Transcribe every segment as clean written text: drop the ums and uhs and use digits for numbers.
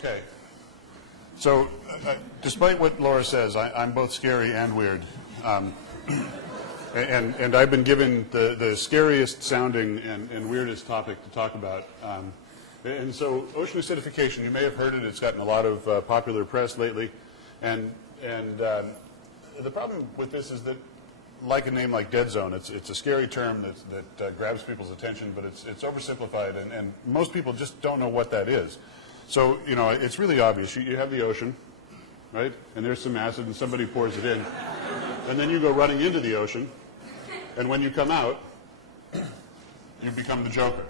Okay. So, despite what Laura says, I'm both scary and weird. And I've been given the scariest sounding and weirdest topic to talk about. And so ocean acidification, you may have heard it. It's gotten a lot of popular press lately. And the problem with this is that, like a name like dead zone, it's a scary term that grabs people's attention, but it's oversimplified, and most people just don't know what that is. So, you know, it's really obvious. You have the ocean, right? And there's some acid, and somebody pours it in. And then you go running into the ocean, and when you come out, you become the Joker.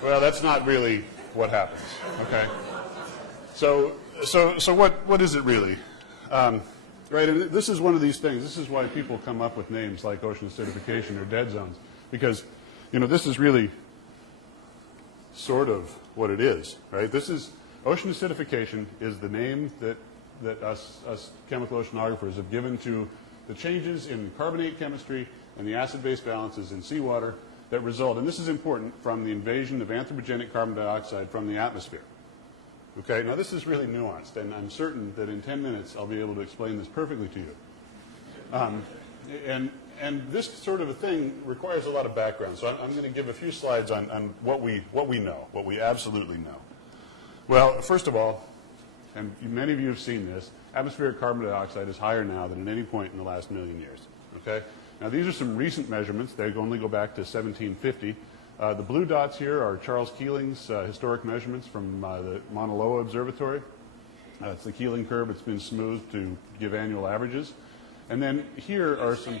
Well, that's not really what happens, okay? So what is it really? Right, and this is one of these things. This is why people come up with names like ocean acidification or dead zones, because, you know, this is really sort of what it is, right? This is, ocean acidification is the name that us chemical oceanographers have given to the changes in carbonate chemistry and the acid-base balances in seawater that result, and this is important, from the invasion of anthropogenic carbon dioxide from the atmosphere. Okay, now this is really nuanced, and I'm certain that in 10 minutes I'll be able to explain this perfectly to you. And this sort of a thing requires a lot of background, so I'm going to give a few slides on what we know, what we absolutely know. Well, first of all, and many of you have seen this, atmospheric carbon dioxide is higher now than at any point in the last million years. Okay? Now these are some recent measurements. They only go back to 1750. The blue dots here are Charles Keeling's historic measurements from the Mauna Loa Observatory. It's the Keeling curve. It's been smoothed to give annual averages. And then here are some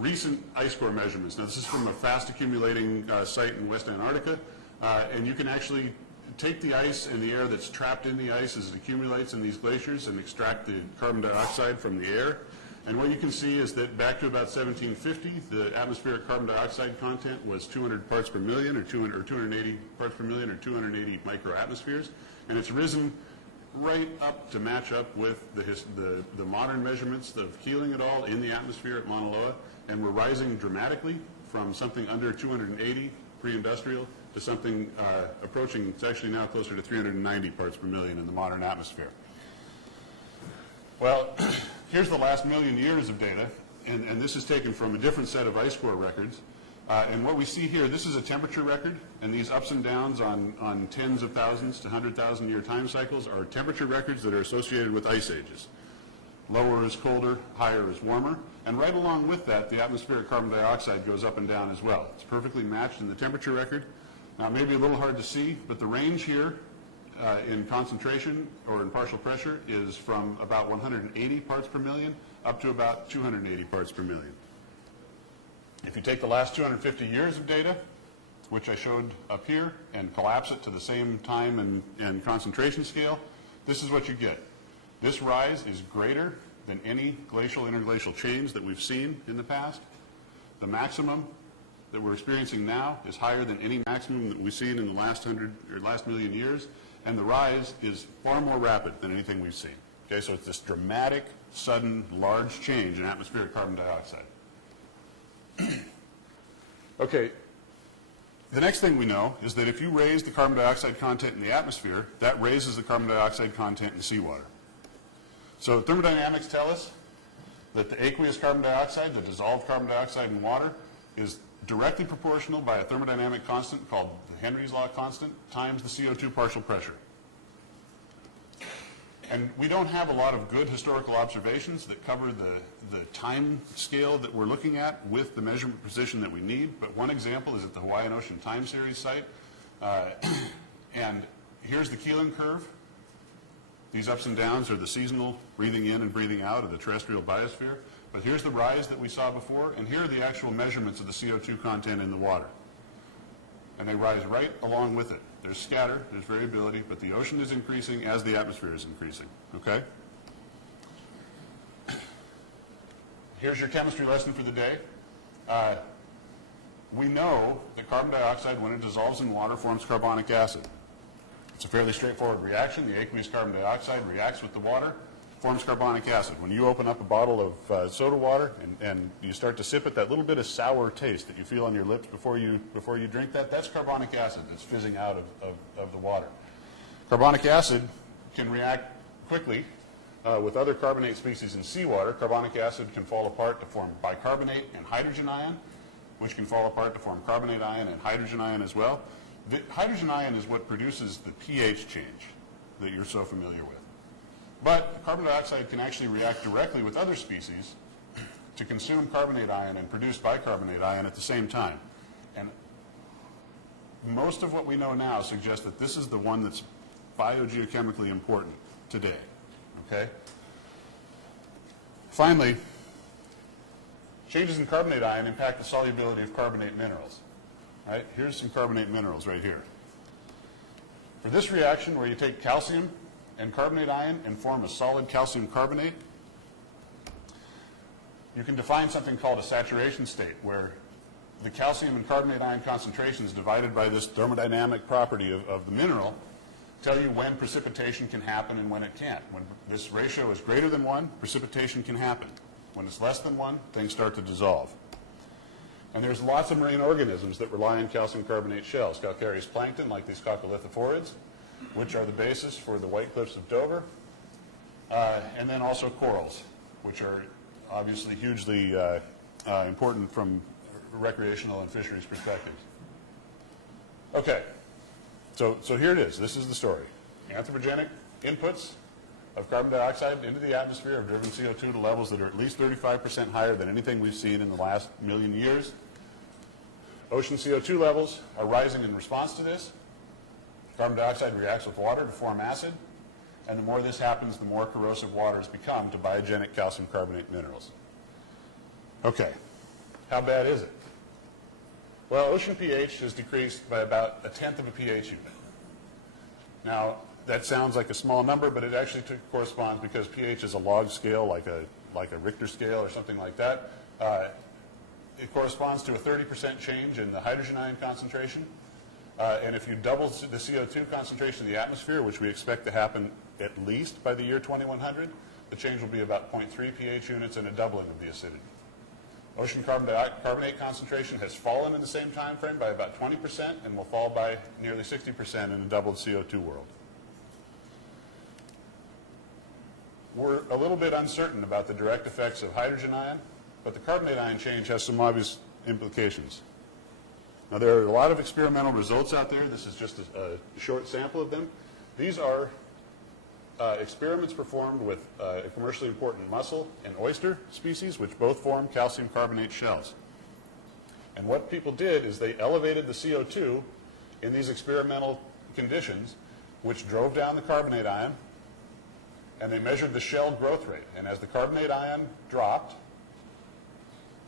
recent ice core measurements. Now this is from a fast accumulating site in West Antarctica, and you can actually take the ice and the air that's trapped in the ice as it accumulates in these glaciers and extract the carbon dioxide from the air. And what you can see is that back to about 1750, the atmospheric carbon dioxide content was 200 parts per million, or 280 parts per million, or 280 microatmospheres, and it's risen right up to match up with the modern measurements of Keeling et al. In the atmosphere at Mauna Loa, and we're rising dramatically from something under 280 pre-industrial to something approaching, it's actually now closer to 390 parts per million in the modern atmosphere. Well, here's the last million years of data, and this is taken from a different set of ice core records. And what we see here, this is a temperature record, and these ups and downs on tens of thousands to 100,000 year time cycles are temperature records that are associated with ice ages. Lower is colder, higher is warmer, and right along with that, the atmospheric carbon dioxide goes up and down as well. It's perfectly matched in the temperature record. Now, maybe a little hard to see, but the range here in concentration or in partial pressure is from about 180 parts per million up to about 280 parts per million. If you take the last 250 years of data, which I showed up here, and collapse it to the same time and concentration scale, this is what you get. This rise is greater than any glacial interglacial change that we've seen in the past. The maximum that we're experiencing now is higher than any maximum that we've seen in the last million years, and the rise is far more rapid than anything we've seen. Okay, so it's this dramatic, sudden, large change in atmospheric carbon dioxide. Okay, the next thing we know is that if you raise the carbon dioxide content in the atmosphere, that raises the carbon dioxide content in seawater. So thermodynamics tell us that the aqueous carbon dioxide, the dissolved carbon dioxide in water, is directly proportional by a thermodynamic constant called the Henry's law constant times the CO2 partial pressure. And we don't have a lot of good historical observations that cover the time scale that we're looking at with the measurement precision that we need. But one example is at the Hawaiian Ocean Time Series site. And here's the Keeling curve. These ups and downs are the seasonal breathing in and breathing out of the terrestrial biosphere. But here's the rise that we saw before, and here are the actual measurements of the CO2 content in the water. And they rise right along with it. There's scatter, there's variability, but the ocean is increasing as the atmosphere is increasing, okay? Here's your chemistry lesson for the day. We know that carbon dioxide, when it dissolves in water, forms carbonic acid. It's a fairly straightforward reaction. The aqueous carbon dioxide reacts with the water, forms carbonic acid. When you open up a bottle of soda water and you start to sip it, that little bit of sour taste that you feel on your lips before you drink that, that's carbonic acid that's fizzing out of the water. Carbonic acid can react quickly with other carbonate species in seawater. Carbonic acid can fall apart to form bicarbonate and hydrogen ion, which can fall apart to form carbonate ion and hydrogen ion as well. The hydrogen ion is what produces the pH change that you're so familiar with. But carbon dioxide can actually react directly with other species to consume carbonate ion and produce bicarbonate ion at the same time. And most of what we know now suggests that this is the one that's biogeochemically important today. Okay? Finally, changes in carbonate ion impact the solubility of carbonate minerals. Right? Here's some carbonate minerals right here. For this reaction where you take calcium and carbonate ion and form a solid calcium carbonate, you can define something called a saturation state, where the calcium and carbonate ion concentrations divided by this thermodynamic property of the mineral tell you when precipitation can happen and when it can't. When this ratio is greater than 1, precipitation can happen. When it's less than 1, things start to dissolve. And there's lots of marine organisms that rely on calcium carbonate shells. Calcareous plankton, like these coccolithophorids, which are the basis for the white cliffs of Dover. And then also corals, which are obviously hugely important from recreational and fisheries perspectives. Okay, so here it is. This is the story. Anthropogenic inputs of carbon dioxide into the atmosphere have driven CO2 to levels that are at least 35% higher than anything we've seen in the last million years. Ocean CO2 levels are rising in response to this. Carbon dioxide reacts with water to form acid, and the more this happens, the more corrosive waters become to biogenic calcium carbonate minerals. Okay, how bad is it? Well, ocean pH has decreased by about 1/10 of a pH unit. Now, that sounds like a small number, but it actually corresponds, because pH is a log scale, like a Richter scale or something like that. It corresponds to a 30% change in the hydrogen ion concentration. And if you double the CO2 concentration in the atmosphere, which we expect to happen at least by the year 2100, the change will be about 0.3 pH units and a doubling of the acidity. Ocean carbonate concentration has fallen in the same time frame by about 20% and will fall by nearly 60% in a doubled CO2 world. We're a little bit uncertain about the direct effects of hydrogen ion, but the carbonate ion change has some obvious implications. Now, there are a lot of experimental results out there. This is just a short sample of them. These are experiments performed with a commercially important mussel and oyster species, which both form calcium carbonate shells. And what people did is they elevated the CO2 in these experimental conditions, which drove down the carbonate ion, and they measured the shell growth rate. And as the carbonate ion dropped,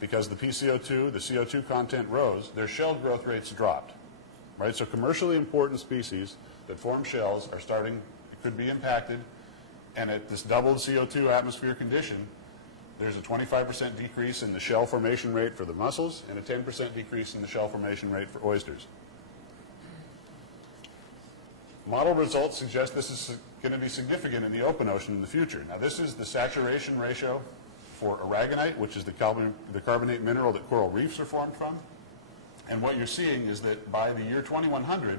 because the PCO2, the CO2 content rose, their shell growth rates dropped. Right? So commercially important species that form shells are starting, could be impacted, and at this doubled CO2 atmosphere condition, there's a 25% decrease in the shell formation rate for the mussels and a 10% decrease in the shell formation rate for oysters. Model results suggest this is going to be significant in the open ocean in the future. Now, this is the saturation ratio for aragonite, which is the carbonate mineral that coral reefs are formed from. And what you're seeing is that by the year 2100,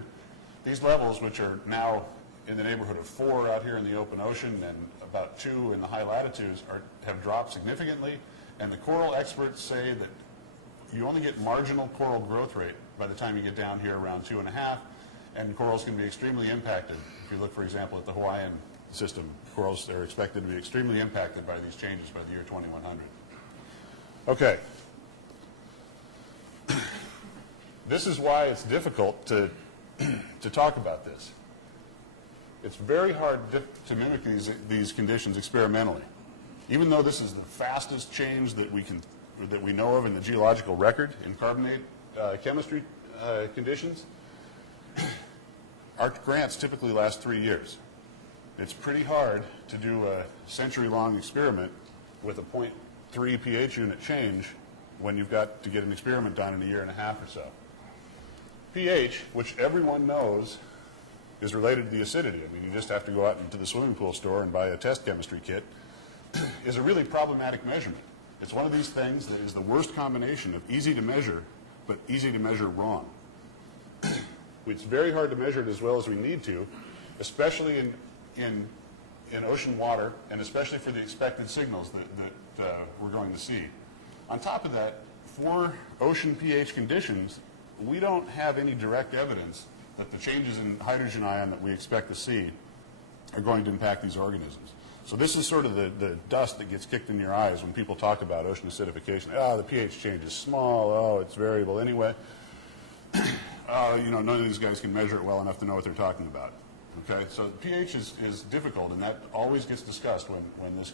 these levels, which are now in the neighborhood of 4 out here in the open ocean and about 2 in the high latitudes, have dropped significantly. And the coral experts say that you only get marginal coral growth rate by the time you get down here around 2.5, and corals can be extremely impacted. If you look, for example, at the Hawaiian system, corals are expected to be extremely impacted by these changes by the year 2100. Okay. This is why it's difficult to talk about this. It's very hard to mimic these conditions experimentally. Even though this is the fastest change that we know of in the geological record in carbonate chemistry conditions, our grants typically last 3 years. It's pretty hard to do a century-long experiment with a 0.3 pH unit change when you've got to get an experiment done in a year and a half or so. pH, which everyone knows is related to the acidity. I mean, you just have to go out into the swimming pool store and buy a test chemistry kit is a really problematic measurement. It's one of these things that is the worst combination of easy to measure, but easy to measure wrong. It's very hard to measure it as well as we need to, especially in ocean water, and especially for the expected signals that we're going to see. On top of that, for ocean pH conditions, we don't have any direct evidence that the changes in hydrogen ion that we expect to see are going to impact these organisms. So this is sort of the dust that gets kicked in your eyes when people talk about ocean acidification. Oh, the pH change is small. Oh, it's variable anyway. You know, none of these guys can measure it well enough to know what they're talking about. Okay, so pH is difficult, and that always gets discussed when this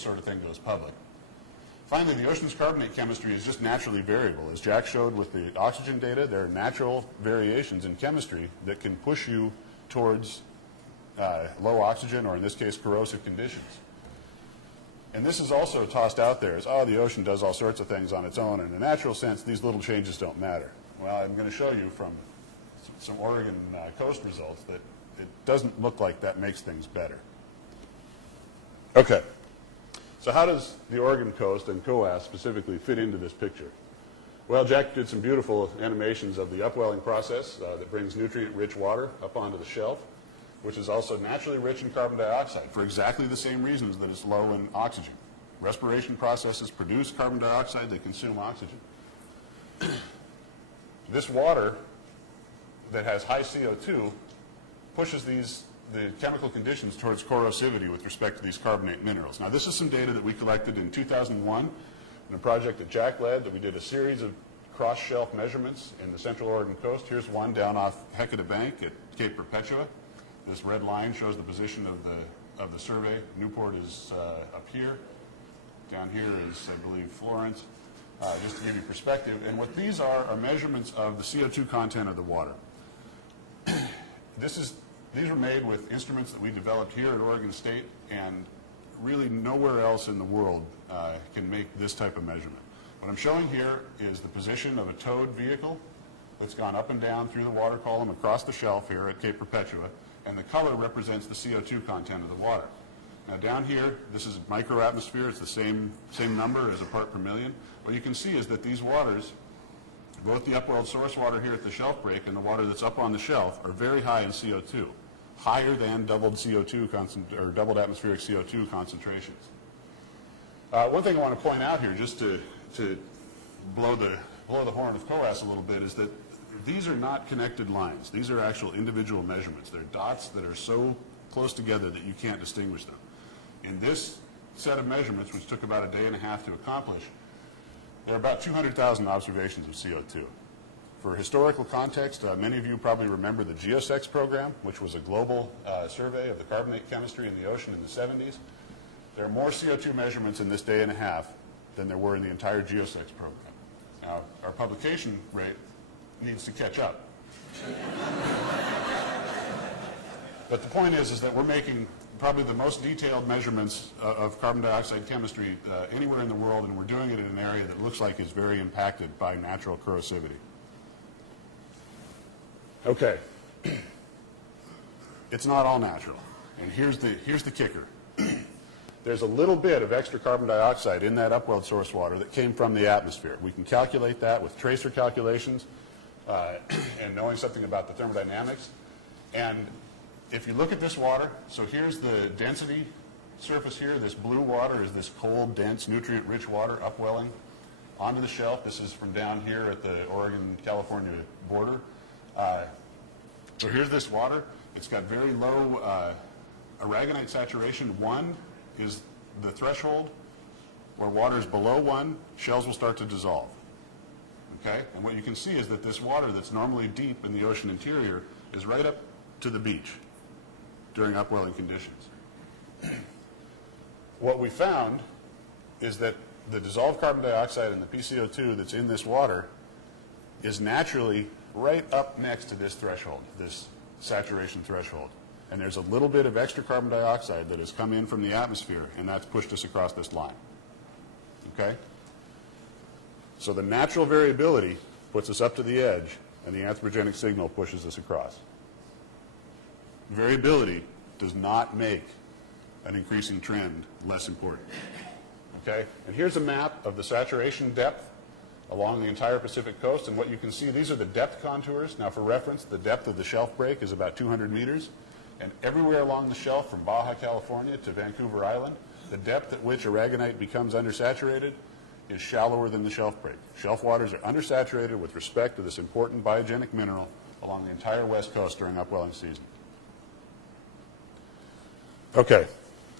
sort of thing goes public. Finally, the ocean's carbonate chemistry is just naturally variable. As Jack showed with the oxygen data, there are natural variations in chemistry that can push you towards low oxygen, or in this case, corrosive conditions. And this is also tossed out there as, oh, the ocean does all sorts of things on its own. In a natural sense, these little changes don't matter. Well, I'm going to show you from some Oregon coast results that it doesn't look like that makes things better. Okay. So how does the Oregon coast and CEOAS specifically fit into this picture? Well, Jack did some beautiful animations of the upwelling process that brings nutrient-rich water up onto the shelf, which is also naturally rich in carbon dioxide for exactly the same reasons that it's low in oxygen. Respiration processes produce carbon dioxide, they consume oxygen. This water that has high CO2 pushes the chemical conditions towards corrosivity with respect to these carbonate minerals. Now, this is some data that we collected in 2001 in a project that Jack led, that we did a series of cross-shelf measurements in the Central Oregon coast. Here's one down off Hecate Bank at Cape Perpetua. This red line shows the position of the survey. Newport is up here. Down here is, I believe, Florence, just to give you perspective. And what these are measurements of the CO2 content of the water. These were made with instruments that we developed here at Oregon State, and really nowhere else in the world can make this type of measurement. What I'm showing here is the position of a towed vehicle that's gone up and down through the water column across the shelf here at Cape Perpetua, and the color represents the CO2 content of the water. Now down here, this is microatmosphere. It's the same number as a part per million. What you can see is that these waters, both the upwelled source water here at the shelf break and the water that's up on the shelf, are very high in CO2, higher than doubled atmospheric CO2 concentrations. One thing I want to point out here, just to blow the horn of CEOAS a little bit, is that these are not connected lines. These are actual individual measurements. They're dots that are so close together that you can't distinguish them. In this set of measurements, which took about a day and a half to accomplish, there are about 200,000 observations of CO2. For historical context, many of you probably remember the GeoSex program, which was a global survey of the carbonate chemistry in the ocean in the 70s. There are more CO2 measurements in this day and a half than there were in the entire GeoSex program. Now, our publication rate needs to catch up. But the point is that we're making probably the most detailed measurements of carbon dioxide chemistry anywhere in the world, and we're doing it in an area that looks like is very impacted by natural corrosivity. Okay. It's not all natural. And here's the kicker. There's a little bit of extra carbon dioxide in that upwelled source water that came from the atmosphere. We can calculate that with tracer calculations and knowing something about the thermodynamics. And if you look at this water, so here's the density surface here. This blue water is this cold, dense, nutrient-rich water upwelling onto the shelf. This is from down here at the Oregon-California border. So here's this water. It's got very low aragonite saturation. 1 is the threshold. Where water is below 1, shells will start to dissolve. Okay? And what you can see is that this water that's normally deep in the ocean interior is right up to the beach during upwelling conditions. What we found is that the dissolved carbon dioxide and the PCO2 that's in this water is naturally right up next to this threshold, this saturation threshold. And there's a little bit of extra carbon dioxide that has come in from the atmosphere, and that's pushed us across this line. Okay? So the natural variability puts us up to the edge, and the anthropogenic signal pushes us across. Variability does not make an increasing trend less important. Okay? And here's a map of the saturation depth along the entire Pacific coast, and what you can see, these are the depth contours. Now, for reference, the depth of the shelf break is about 200 meters, and everywhere along the shelf from Baja California to Vancouver Island, the depth at which aragonite becomes undersaturated is shallower than the shelf break. Shelf waters are undersaturated with respect to this important biogenic mineral along the entire west coast during upwelling season. Okay,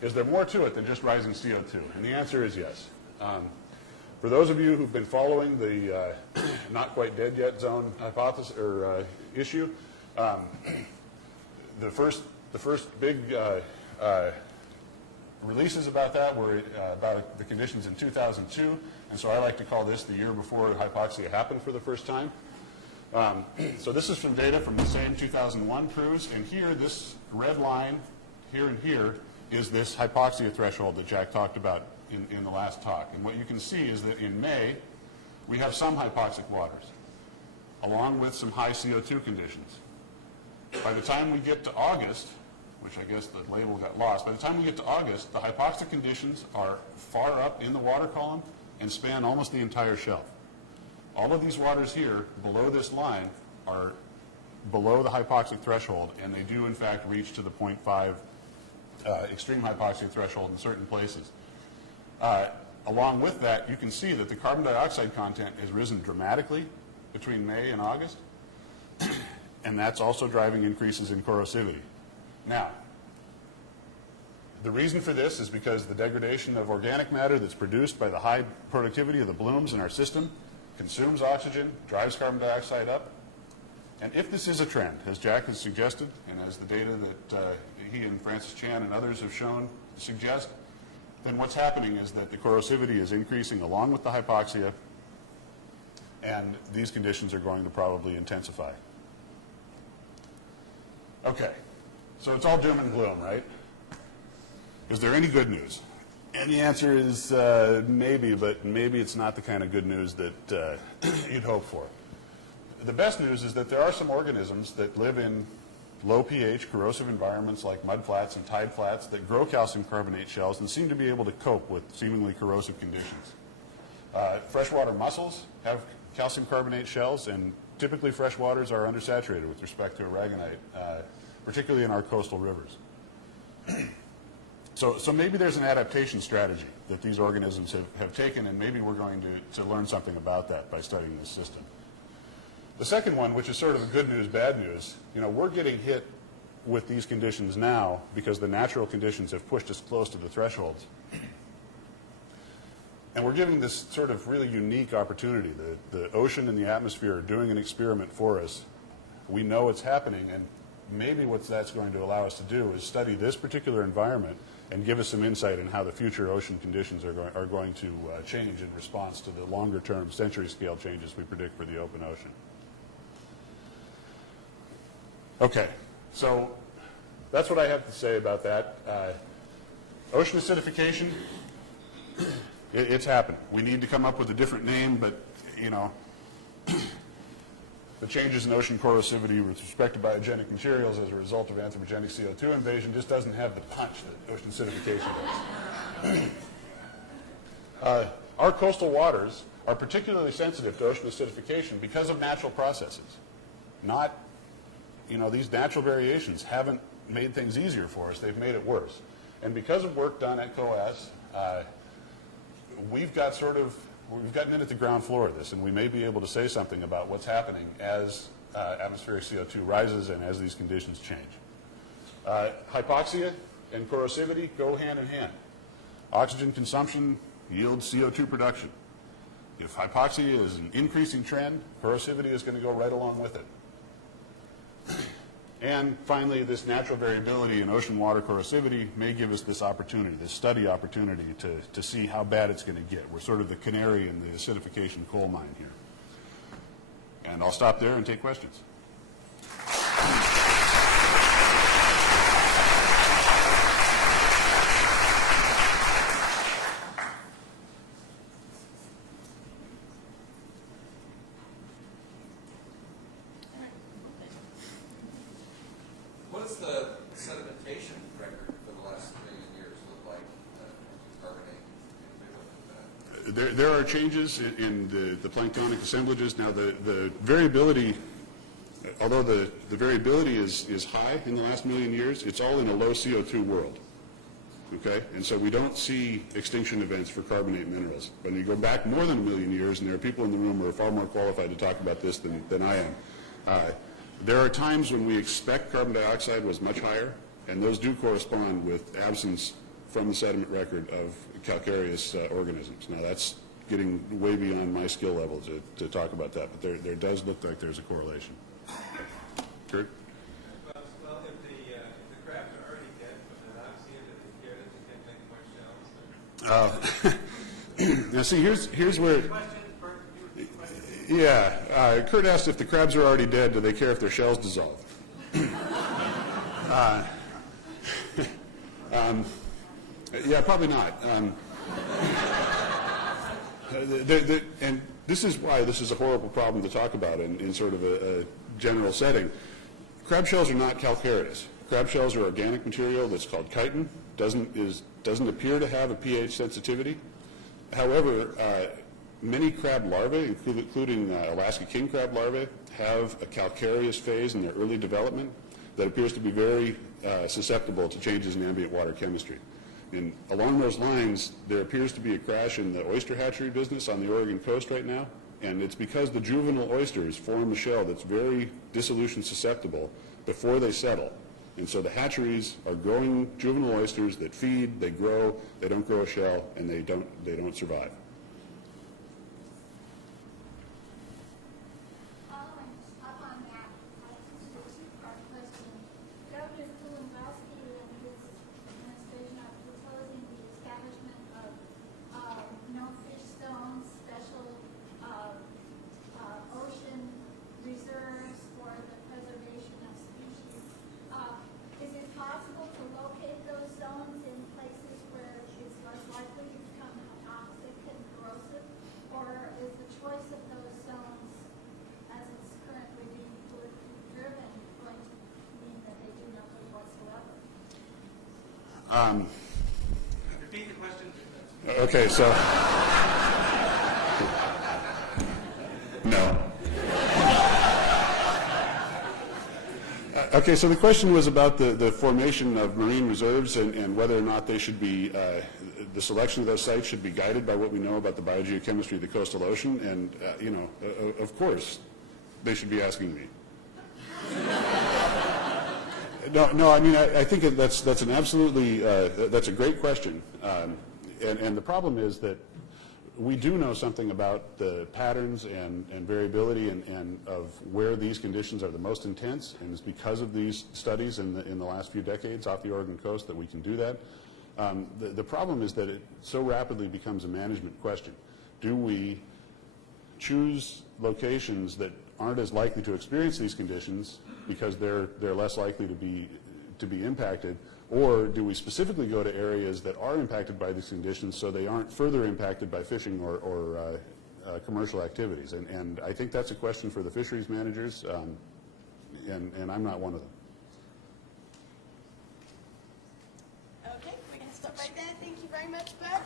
is there more to it than just rising CO2? And the answer is yes. For those of you who've been following the not quite dead yet zone hypothesis or issue, the first big releases about that were about the conditions in 2002, and so I like to call this the year before hypoxia happened for the first time. So this is from data from the same 2001 cruise, and here, this red line, here and here, is this hypoxia threshold that Jack talked about in the last talk. And what you can see is that in May, we have some hypoxic waters, along with some high CO2 conditions. By the time we get to August, which I guess the label got lost, by the time we get to August, the hypoxic conditions are far up in the water column and span almost the entire shelf. All of these waters here, below this line, are below the hypoxic threshold, and they do, in fact, reach to the 0.5 extreme hypoxic threshold in certain places. Along with that, you can see that the carbon dioxide content has risen dramatically between May and August, and that's also driving increases in corrosivity. Now, the reason for this is because the degradation of organic matter that's produced by the high productivity of the blooms in our system consumes oxygen, drives carbon dioxide up. And if this is a trend, as Jack has suggested, and as the data that he and Francis Chan and others have shown suggest, then what's happening is that the corrosivity is increasing along with the hypoxia, and these conditions are going to probably intensify. Okay, so it's all doom and gloom, right? Is there any good news? And the answer is maybe, but maybe it's not the kind of good news that you'd hope for. The best news is that there are some organisms that live in low pH corrosive environments like mudflats and tide flats that grow calcium carbonate shells and seem to be able to cope with seemingly corrosive conditions. Freshwater mussels have calcium carbonate shells, and typically fresh waters are undersaturated with respect to aragonite, particularly in our coastal rivers. So maybe there's an adaptation strategy that these organisms have taken, and maybe we're going to learn something about that by studying this system. The second one, which is sort of a good news, bad news, we're getting hit with these conditions now because the natural conditions have pushed us close to the thresholds. And we're giving this sort of really unique opportunity. The ocean and the atmosphere are doing an experiment for us. We know it's happening, and maybe what that's going to allow us to do is study this particular environment and give us some insight in how the future ocean conditions are going to change in response to the longer-term century-scale changes we predict for the open ocean. Okay, so that's what I have to say about that. Ocean acidification, it's happening. We need to come up with a different name, but, the changes in ocean corrosivity with respect to biogenic materials as a result of anthropogenic CO2 invasion just doesn't have the punch that ocean acidification does. Our coastal waters are particularly sensitive to ocean acidification because of natural processes. Not, these natural variations haven't made things easier for us, they've made it worse. And because of work done at CEOAS, we've gotten in at the ground floor of this, and we may be able to say something about what's happening as atmospheric CO2 rises and as these conditions change. Hypoxia and corrosivity go hand in hand. Oxygen consumption yields CO2 production. If hypoxia is an increasing trend, corrosivity is going to go right along with it. And finally, this natural variability in ocean water corrosivity may give us this opportunity, this study opportunity to see how bad it's going to get. We're sort of the canary in the acidification coal mine here. And I'll stop there and take questions. What is the sedimentation record for the last 1 million years? There are changes in the planktonic assemblages. Now, the variability, although the variability is high in the last million years, it's all in a low CO2 world. Okay? And so we don't see extinction events for carbonate minerals. When you go back more than a million years, and there are people in the room who are far more qualified to talk about this than I am, there are times when we expect carbon dioxide was much higher, and those do correspond with absence from the sediment record of calcareous organisms. Now, that's getting way beyond my skill level to talk about that, but there does look like there's a correlation. Kurt? Well, if the crabs are already dead from the Acidification, they can't make more shells. Now, see, here's where... Yeah, Kurt asked if the crabs are already dead, do they care if their shells dissolve? Yeah, probably not. And this is why this is a horrible problem to talk about in sort of a general setting. Crab shells are not calcareous. Crab shells are organic material that's called chitin, doesn't appear to have a pH sensitivity. However, many crab larvae, including Alaska king crab larvae, have a calcareous phase in their early development that appears to be very susceptible to changes in ambient water chemistry. And along those lines, there appears to be a crash in the oyster hatchery business on the Oregon coast right now, and it's because the juvenile oysters form a shell that's very dissolution susceptible before they settle. And so the hatcheries are growing juvenile oysters that feed, they grow, they don't grow a shell, and they don't survive. Repeat the question. Okay, so no. Okay, so the question was about the formation of marine reserves and whether or not they should be, the selection of those sites should be guided by what we know about the biogeochemistry of the coastal ocean. And, of course, they should be asking me. No. I mean, I think that's an absolutely that's a great question, and the problem is that we do know something about the patterns and variability and of where these conditions are the most intense, and it's because of these studies in the last few decades off the Oregon coast that we can do that. The problem is that it so rapidly becomes a management question. Do we choose locations that aren't as likely to experience these conditions because they're less likely to be impacted, or do we specifically go to areas that are impacted by these conditions so they aren't further impacted by fishing or commercial activities? And I think that's a question for the fisheries managers, and I'm not one of them. Okay, we're going to stop right there. Thank you very much, Burke.